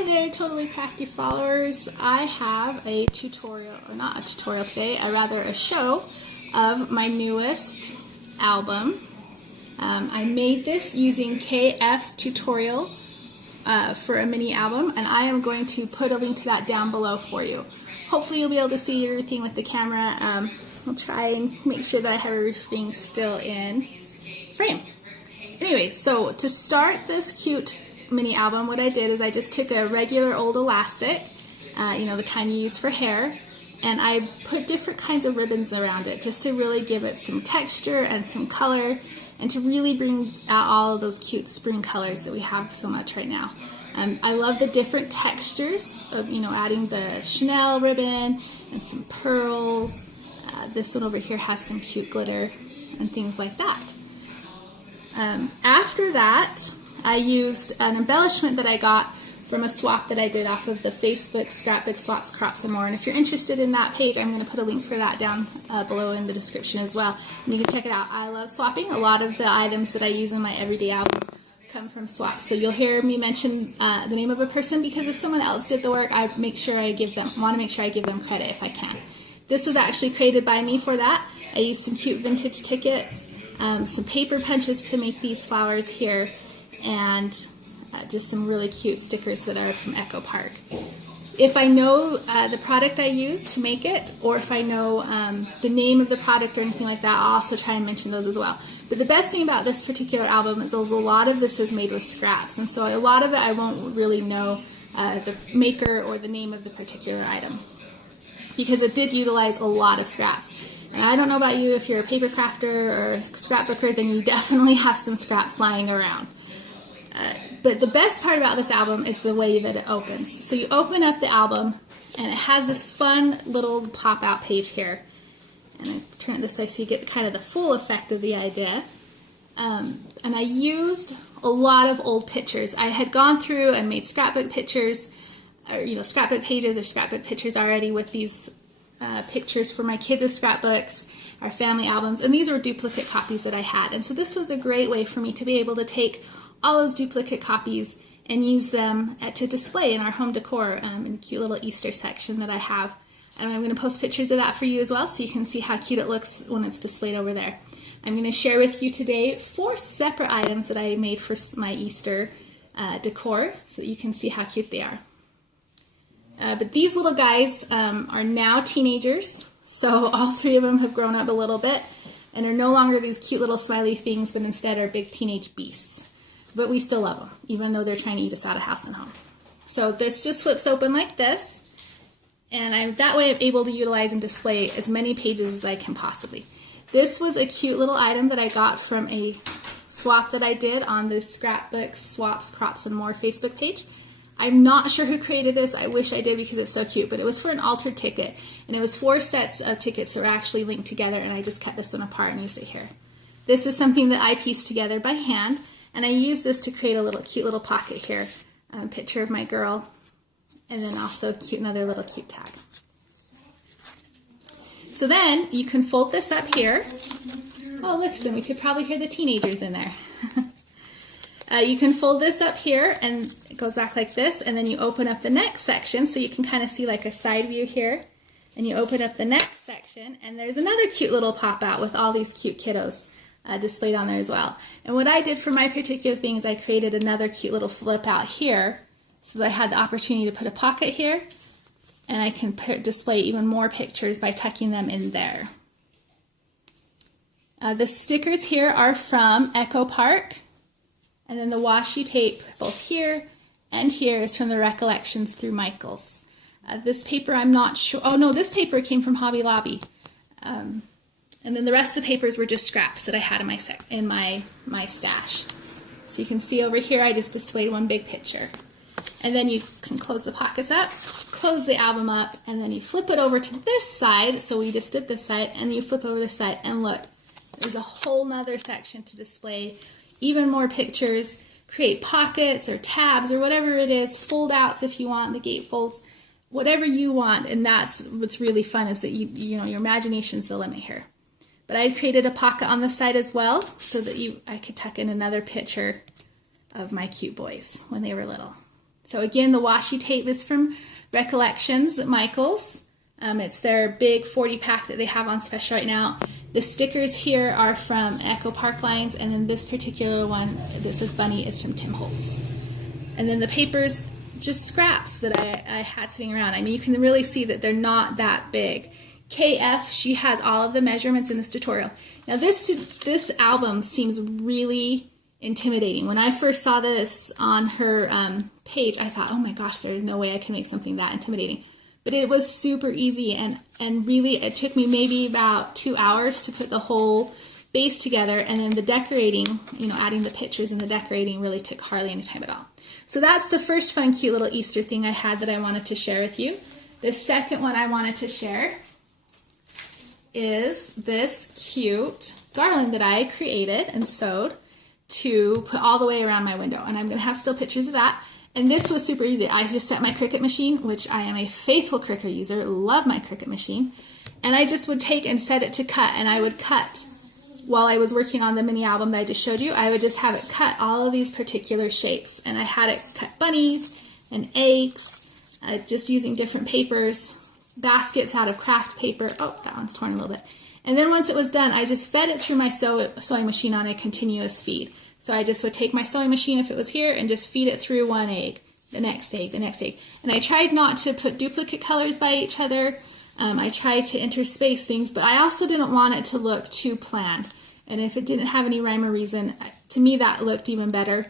Hi there, Totally Crafty followers. I have a tutorial, or not a tutorial today, rather a show of my newest album. I made this using KF's tutorial for a mini album, and I am going to put a link to that down below for you. Hopefully you'll be able to see everything with the camera. I'll try and make sure that I have everything still in frame. Anyway, so to start this cute mini album, what I did is I just took a regular old elastic, the kind you use for hair, and I put different kinds of ribbons around it just to really give it some texture and some color and to really bring out all of those cute spring colors that we have so much right now. I love the different textures of, adding the Chanel ribbon and some pearls. This one over here has some cute glitter and things like that. After that, I used an embellishment that I got from a swap that I did off of the Facebook Scrapbook Swaps, Crops, and More. And if you're interested in that page, I'm going to put a link for that down below in the description as well. And you can check it out. I love swapping. A lot of the items that I use in my everyday albums come from swaps. So you'll hear me mention the name of a person because if someone else did the work, I want to make sure I give them credit if I can. This was actually created by me for that. I used some cute vintage tickets, some paper punches to make these flowers here, and just some really cute stickers that are from Echo Park. If I know the product I use to make it, or if I know the name of the product or anything like that, I'll also try and mention those as well. But the best thing about this particular album is a lot of this is made with scraps, and so a lot of it I won't really know the maker or the name of the particular item, because it did utilize a lot of scraps. And I don't know about you, if you're a paper crafter or a scrapbooker, then you definitely have some scraps lying around. But the best part about this album is the way that it opens. So you open up the album, and it has this fun little pop-out page here. And I turn it this way so you get kind of the full effect of the idea. And I used a lot of old pictures. I had gone through and made scrapbook pictures, or scrapbook pages or scrapbook pictures already with these pictures for my kids' scrapbooks, our family albums, and these were duplicate copies that I had. And so this was a great way for me to be able to take all those duplicate copies and use them to display in our home decor in the cute little Easter section that I have. And I'm going to post pictures of that for you as well so you can see how cute it looks when it's displayed over there. I'm going to share with you today 4 separate items that I made for my Easter decor so that you can see how cute they are. But these little guys are now teenagers, so all 3 of them have grown up a little bit and are no longer these cute little smiley things, but instead are big teenage beasts. But we still love them, even though they're trying to eat us out of house and home. So this just flips open like this, and that way I'm able to utilize and display as many pages as I can possibly. This was a cute little item that I got from a swap that I did on the Scrapbook Swaps, Crops, and More Facebook page. I'm not sure who created this. I wish I did because it's so cute, but it was for an altered ticket, and it was 4 sets of tickets that were actually linked together, and I just cut this one apart and used it here. This is something that I pieced together by hand, and I used this to create a cute little pocket here, a picture of my girl, and then also another little cute tag. So then you can fold this up here. Oh, listen, we could probably hear the teenagers in there. You can fold this up here, and it goes back like this, and then you open up the next section, so you can kind of see like a side view here, and you open up the next section, and there's another cute little pop-out with all these cute kiddos displayed on there as well. And what I did for my particular thing is I created another cute little flip out here, so that I had the opportunity to put a pocket here, and I can display even more pictures by tucking them in there. The stickers here are from Echo Park. And then the washi tape, both here and here, is from the Recollections through Michaels. This paper, I'm not sure. Oh no, this paper came from Hobby Lobby. And then the rest of the papers were just scraps that I had in my stash. So you can see over here, I just displayed one big picture. And then you can close the pockets up, close the album up, and then you flip it over to this side. So we just did this side, and you flip over this side, and look, there's a whole nother section to display even more pictures, create pockets or tabs or whatever it is, fold outs if you want, the gatefolds, whatever you want. And that's what's really fun, is that your imagination's the limit here. But I created a pocket on the side as well so that I could tuck in another picture of my cute boys when they were little. So again, the washi tape is from Recollections at Michael's. It's their big 40 pack that they have on special right now. The stickers here are from Echo Park Lines, and then this particular one, this is Bunny, is from Tim Holtz. And then the papers, just scraps that I had sitting around. I mean, you can really see that they're not that big. KF, she has all of the measurements in this tutorial. Now this album seems really intimidating. When I first saw this on her page, I thought, oh my gosh, there is no way I can make something that intimidating. But it was super easy, and really it took me maybe about 2 hours to put the whole base together, and then the decorating, you know, adding the pictures and the decorating really took hardly any time at all. So that's the first fun, cute little Easter thing I had that I wanted to share with you. The second one I wanted to share is this cute garland that I created and sewed to put all the way around my window. And I'm going to have still pictures of that. And this was super easy. I just set my Cricut machine, which I am a faithful Cricut user, love my Cricut machine. And I just would take and set it to cut, and I would cut while I was working on the mini album that I just showed you. I would just have it cut all of these particular shapes. And I had it cut bunnies and eggs, just using different papers, baskets out of craft paper. Oh, that one's torn a little bit. And then once it was done, I just fed it through my sewing machine on a continuous feed. So I just would take my sewing machine, if it was here, and just feed it through one egg, the next egg, the next egg. And I tried not to put duplicate colors by each other. I tried to interspace things, but I also didn't want it to look too planned. And if it didn't have any rhyme or reason, to me that looked even better.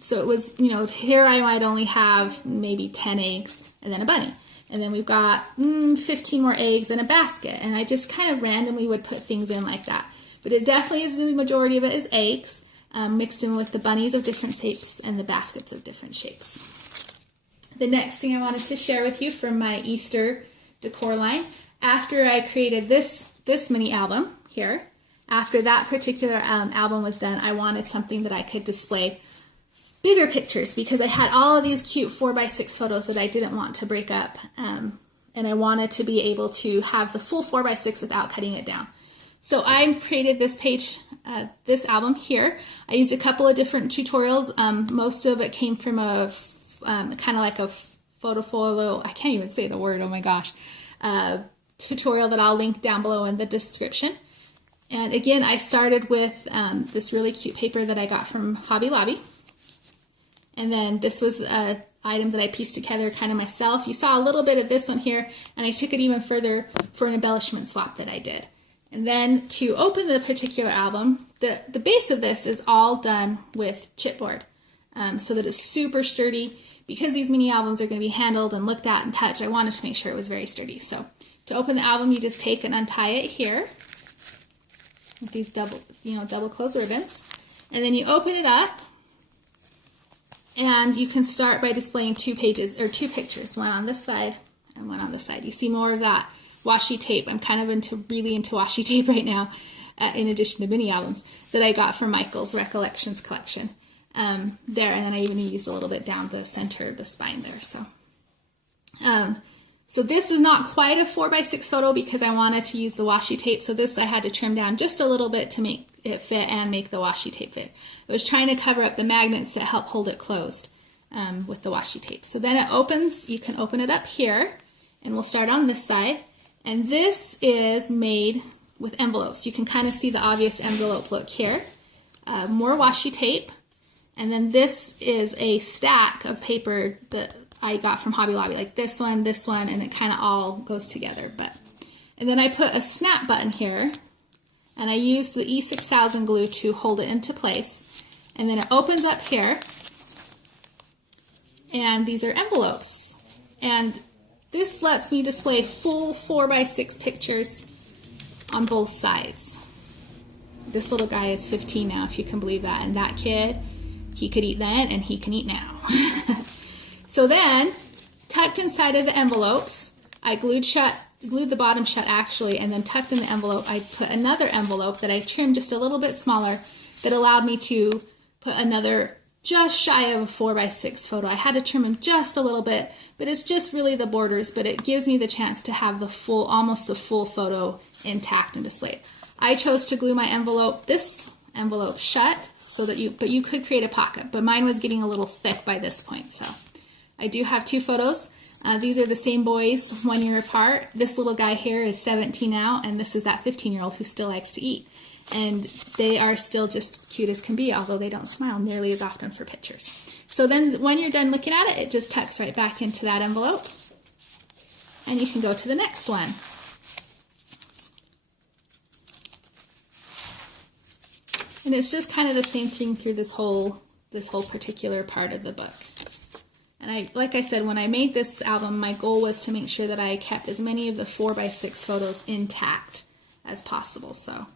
So it was, you know, here I might only have maybe 10 eggs and then a bunny. And then we've got 15 more eggs in a basket. And I just kind of randomly would put things in like that. But it definitely is, the majority of it is eggs, mixed in with the bunnies of different shapes and the baskets of different shapes. The next thing I wanted to share with you from my Easter decor line, after I created this mini album here, after that particular album was done, I wanted something that I could display bigger pictures, because I had all of these cute 4x6 photos that I didn't want to break up, and I wanted to be able to have the full 4x6 without cutting it down. So I created this page, this album here. I used a couple of different tutorials. Most of it came from a kind of like a Folio, I can't even say the word, oh my gosh, tutorial that I'll link down below in the description. And again, I started with this really cute paper that I got from Hobby Lobby. And then this was an item that I pieced together kind of myself. You saw a little bit of this one here, and I took it even further for an embellishment swap that I did. And then to open the particular album, the base of this is all done with chipboard, so that it's super sturdy. Because these mini albums are going to be handled and looked at and touched, I wanted to make sure it was very sturdy. So to open the album, you just take and untie it here with these double closed ribbons, and then you open it up, and you can start by displaying two pictures, one on this side and one on this side. You see more of that washi tape. I'm kind of really into washi tape right now, in addition to mini albums that I got from Michael's Recollections collection. There, and then I even used a little bit down the center of the spine there. So this is not quite a 4x6 photo because I wanted to use the washi tape. So this I had to trim down just a little bit to make it fit and make the washi tape fit. I was trying to cover up the magnets that help hold it closed with the washi tape. So then it opens. You can open it up here, and we'll start on this side. And this is made with envelopes. You can kind of see the obvious envelope look here. More washi tape. And then this is a stack of paper that I got from Hobby Lobby, like this one, and it kind of all goes together. And then I put a snap button here, and I used the E6000 glue to hold it into place. And then it opens up here, and these are envelopes. And this lets me display full 4x6 pictures on both sides. This little guy is 15 now, if you can believe that, and that kid, he could eat then, and he can eat now. So then, tucked inside of the envelopes, I glued the bottom shut actually, and then tucked in the envelope, I put another envelope that I trimmed just a little bit smaller that allowed me to put another just shy of a 4x6 photo. I had to trim them just a little bit, but it's just really the borders, but it gives me the chance to have the full, almost the full photo intact and displayed. I chose to glue this envelope shut, so that you could create a pocket, but mine was getting a little thick by this point, so I do have 2 photos. These are the same boys, 1 year apart. This little guy here is 17 now, and this is that 15-year-old who still likes to eat. And they are still just cute as can be, although they don't smile nearly as often for pictures. So then when you're done looking at it, it just tucks right back into that envelope. And you can go to the next one. And it's just kind of the same thing through this whole particular part of the book. And like I said, when I made this album, my goal was to make sure that I kept as many of the 4x6 photos intact as possible. So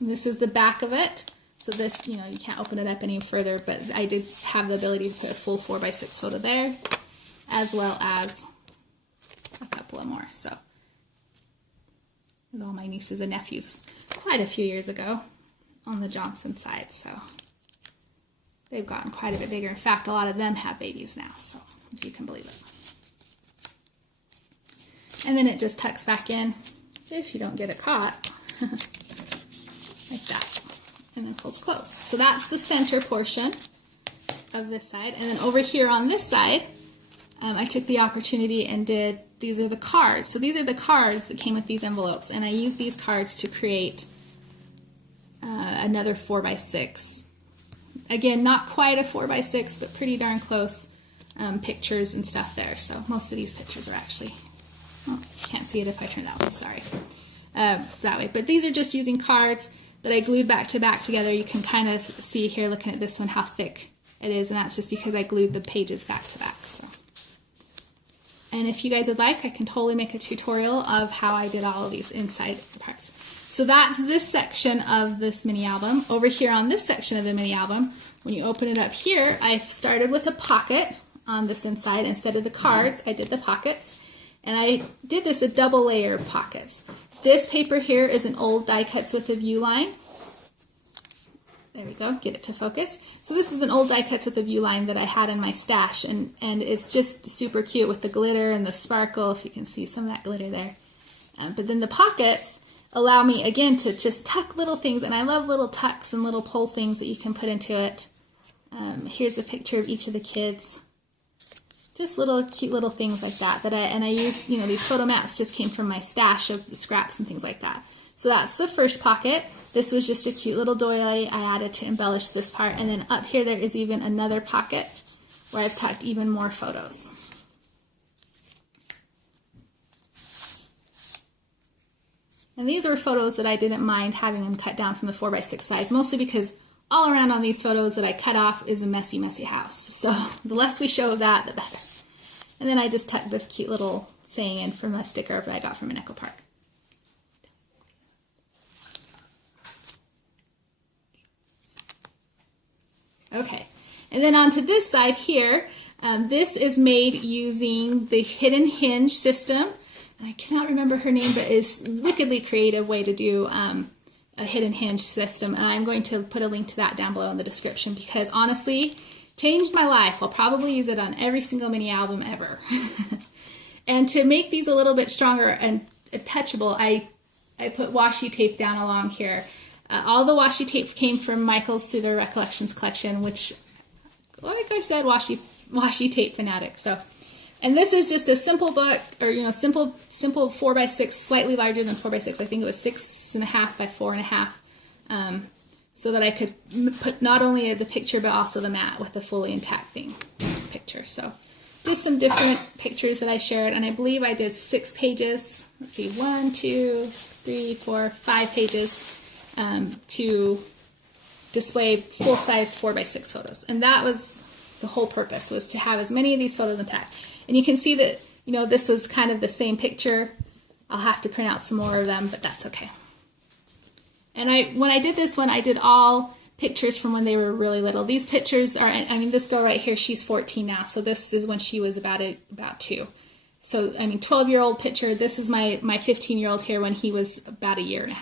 this is the back of it. So this, you can't open it up any further, but I did have the ability to put a full 4x6 photo there, as well as a couple of more. So with all my nieces and nephews quite a few years ago on the Johnson side. So they've gotten quite a bit bigger. In fact, a lot of them have babies now, so if you can believe it. And then it just tucks back in if you don't get it caught, like that, and then pulls close. So that's the center portion of this side. And then over here on this side, I took the opportunity and these are the cards. So these are the cards that came with these envelopes, and I used these cards to create another 4x6. Again, not quite a 4x6, but pretty darn close pictures and stuff there. So most of these pictures are actually, oh, can't see it if I turn that one, sorry. That way. But these are just using cards that I glued back to back together. You can kind of see here, looking at this one, how thick it is, and that's just because I glued the pages back to back. So. And if you guys would like, I can totally make a tutorial of how I did all of these inside parts. So that's this section of this mini album. Over here on this section of the mini album, when you open it up here, I started with a pocket on this inside. Instead of the cards, I did the pockets. And I did this a double layer of pockets. This paper here is an old die cuts with a view line. There we go, get it to focus. So this is an old die cuts with a view line that I had in my stash, and it's just super cute with the glitter and the sparkle, if you can see some of that glitter there. But then the pockets allow me, again, to just tuck little things, and I love little tucks and little pull things that you can put into it. Here's a picture of each of the kids. Just little cute little things like that. And I used, these photo mats just came from my stash of scraps and things like that. So that's the first pocket. This was just a cute little doily I added to embellish this part. And then up here there is even another pocket where I've tucked even more photos. And these were photos that I didn't mind having them cut down from the 4x6 size, mostly because all around on these photos that I cut off is a messy, messy house. So the less we show of that, the better. And then I just tucked this cute little saying in from a sticker that I got from Echo Park. Okay, and then onto this side here, this is made using the hidden hinge system. I cannot remember her name, but it's a wickedly creative way to do a hidden hinge system. And I'm going to put a link to that down below in the description because honestly, changed my life. I'll probably use it on every single mini album ever. And to make these a little bit stronger and touchable, I put washi tape down along here. All the washi tape came from Michael's Through Their Recollections collection, which, like I said, washi tape fanatic. So. And this is just a simple book, or simple 4x6, slightly larger than 4x6. I think it was 6.5 by 4.5, so that I could put not only the picture but also the mat with a fully intact picture. So just some different pictures that I shared, and I believe I did 6 pages. Let's see, 1, 2, 3, 4, 5 pages to display full-sized 4x6 photos, and that was the whole purpose, was to have as many of these photos intact. And you can see that, this was kind of the same picture. I'll have to print out some more of them, but that's okay. And when I did this one, I did all pictures from when they were really little. These pictures are, this girl right here, she's 14 now, so this is when she was about 2. So, 12-year-old picture. This is my 15-year-old here when he was about 1.5 years.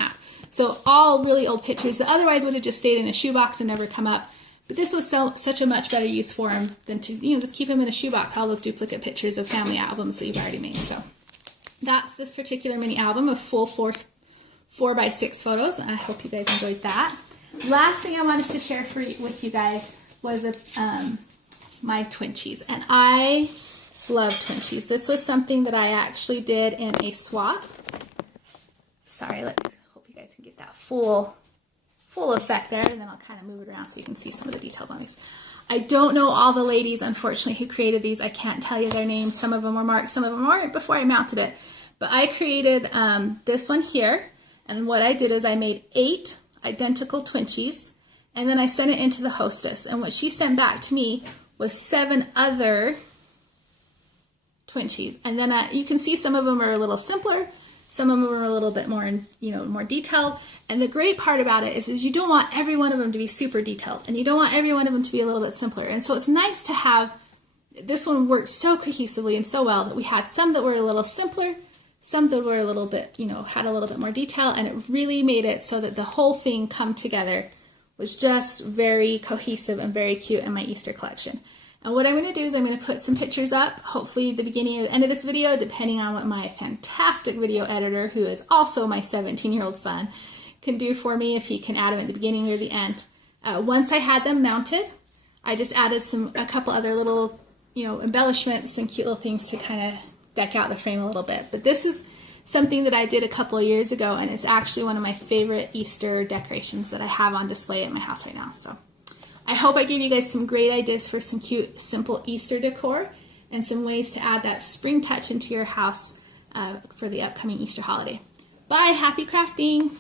So all really old pictures that otherwise would have just stayed in a shoebox and never come up. But this was such a much better use for him than to, just keep him in a shoebox, all those duplicate pictures of family albums that you've already made. So that's this particular mini album of full 4x6 photos. And I hope you guys enjoyed that. Last thing I wanted to share with you guys was my twinchies. And I love twinchies. This was something that I actually did in a swap. Sorry, hope you guys can get that full effect there, and then I'll kind of move it around so you can see some of the details on these. I don't know all the ladies, unfortunately, who created these. I can't tell you their names. Some of them were marked, some of them weren't before I mounted it. But I created this one here, and what I did is I made 8 identical twinchies, and then I sent it into the hostess. And what she sent back to me was 7 other twinchies. And then you can see some of them are a little simpler, some of them are a little bit more, more detailed. And the great part about it is you don't want every one of them to be super detailed, and you don't want every one of them to be a little bit simpler. And so it's nice to have, this one worked so cohesively and so well that we had some that were a little simpler, some that were a little bit, had a little bit more detail, and it really made it so that the whole thing come together was just very cohesive and very cute in my Easter collection. And what I'm going to do is I'm going to put some pictures up, hopefully the beginning or the end of this video, depending on what my fantastic video editor, who is also my 17-year-old son, can do for me, if he can add them at the beginning or the end. Once I had them mounted, I just added a couple other little, embellishments and cute little things to kind of deck out the frame a little bit. But this is something that I did a couple of years ago, and it's actually one of my favorite Easter decorations that I have on display at my house right now. So I hope I gave you guys some great ideas for some cute, simple Easter decor and some ways to add that spring touch into your house for the upcoming Easter holiday. Bye, happy crafting!